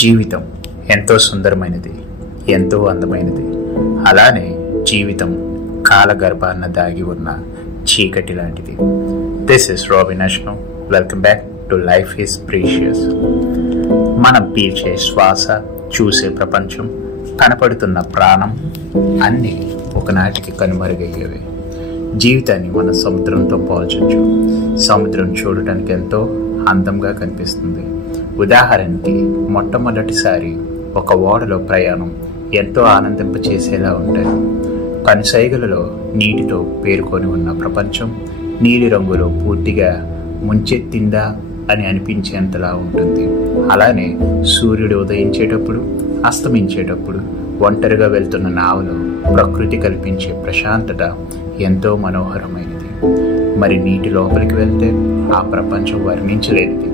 జీవితం ఎంతో సుందరమైనది, ఎంతో అందమైనది. అలానే జీవితం కాలగర్భాన దాగి ఉన్న చీకటి లాంటిది. This is Robin Ashno. Welcome back to life is precious. మనం పీల్చే శ్వాస, చూసే ప్రపంచం, కనపడుతున్న ప్రాణం అన్నీ ఒకనాటికి కనుమరుగయ్యేవి. జీవితాన్ని మనం సముద్రంతో పోల్చొచ్చు. సముద్రం చూడటానికి ఎంతో అందంగా కనిపిస్తుంది. ఉదాహరణకి మొట్టమొదటిసారి ఒక ఓడలో ప్రయాణం ఎంతో ఆనందింపచేసేలా ఉంటుంది. కనుసైగలలో నీటితో పేరుకొని ఉన్న ప్రపంచం నీలి రంగులో పూర్తిగా ముంచెత్తిందా అని అనిపించేంతలా ఉంటుంది. అలానే సూర్యుడు ఉదయించేటప్పుడు, అస్తమించేటప్పుడు ఒంటరిగా వెళ్తున్న నావలో ప్రకృతి కల్పించే ప్రశాంతత ఎంతో మనోహరమైనది. మరి నీటి లోపలికి వెళ్తే ఆ ప్రపంచం వర్ణించలేనిది.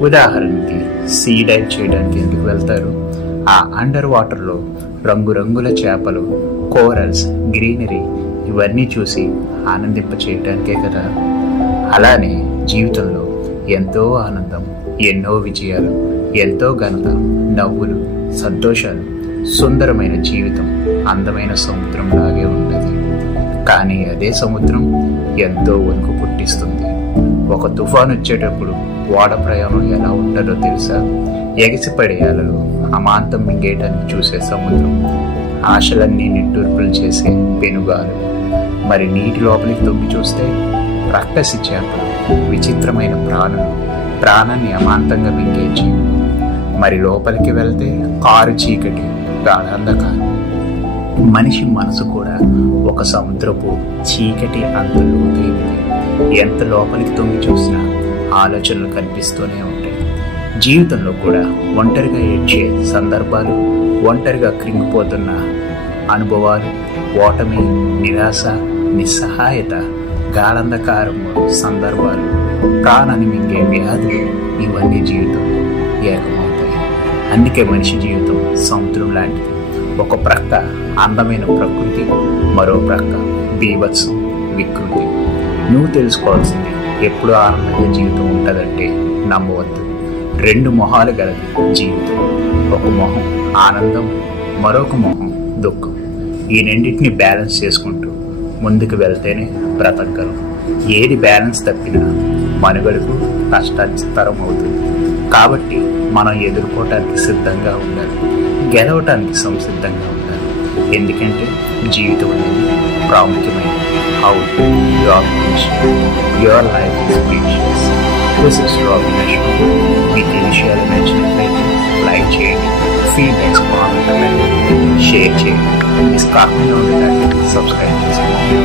ఉదాహరణకి సీ డైవ్ చేయడానికి ఎందుకు వెళ్తారు? ఆ అండర్ వాటర్లో రంగురంగుల చేపలు, కోరల్స్, గ్రీనరీ ఇవన్నీ చూసి ఆనందింప చేయడానికే కదా. అలానే జీవితంలో ఎంతో ఆనందం, ఎన్నో విజయాలు, ఎంతో ఘనత, నవ్వులు, సంతోషాలు, సుందరమైన జీవితం అందమైన సముద్రం లాగే ఉంటుంది. కానీ అదే సముద్రం ఎంతో వణుకు పుట్టిస్తుంది. ఒక తుఫాను వచ్చేటప్పుడు ఓడ ప్రయాణం ఎలా ఉంటుందో తెలుసా? ఎగిసిపడే అలలు అమాంతం మింగేయటానికి చూసే సముద్రం, ఆశలన్నీ నిట్టూర్పులు చేసే పెనుగాలు. మరి నీటి లోపలికి తొంగి చూస్తే రక్కసి చేపలు, విచిత్రమైన ప్రాణులు, ప్రాణాన్ని అమాంతంగా మింగే జీవులు. మరి లోపలికి వెళ్తే కారు చీకటి, గాఢాంధకారం. మనిషి మనసు కూడా ఒక సముద్రపు చీకటి అంత లోతైనది. ఎంత లోపలికి తొంగి చూసినా ఆలోచనలు కనిపిస్తూనే ఉంటాయి. జీవితంలో కూడా ఒంటరిగా ఏడ్చే సందర్భాలు, ఒంటరిగా కృంగిపోతున్న అనుభవాలు, ఓటమి, నిరాశ, నిస్సహాయత, గాఢంధకారము సందర్భాలు, ప్రాణాన్ని మింగే వ్యాధులు, ఇవన్నీ జీవితంలో ఏకమవుతాయి. అందుకే మనిషి జీవితం సముద్రం లాంటిది. ఒక ప్రక్క అందమైన ప్రకృతి, మరో ప్రక్క బీభత్సం, వికృతి. నువ్వు తెలుసుకోవాల్సింది, ఎప్పుడు ఆనందంగా జీవితం ఉంటుందంటే నమ్మవద్దు. రెండు మొహాలు గలది జీవితం. ఒక మొహం ఆనందం, మరొక మొహం దుఃఖం. ఈ రెండింటిని బ్యాలెన్స్ చేసుకుంటూ ముందుకు వెళ్తేనే బ్రతకగలం. ఏది బ్యాలెన్స్ తప్పినా మనుగడకు కష్టతరం అవుతుంది. కాబట్టి మనం ఎదుర్కోవటానికి సిద్ధంగా ఉండాలి, గెలవటానికి సంసిద్ధంగా ఉండాలి. ఎందుకంటే జీవితం అనేది ప్రాముఖ్యమైనది. How your life is precious. This is Robin Ashno. మీకు ఈ విషయాలు నచ్చినట్లయితే లైక్ చేయండి, ఫీడ్బ్యాక్స్ కామెంట్ షేర్ చేయండి. మిస్ కాకుండా ఉండడానికి సబ్స్క్రైబ్ చేసుకోండి.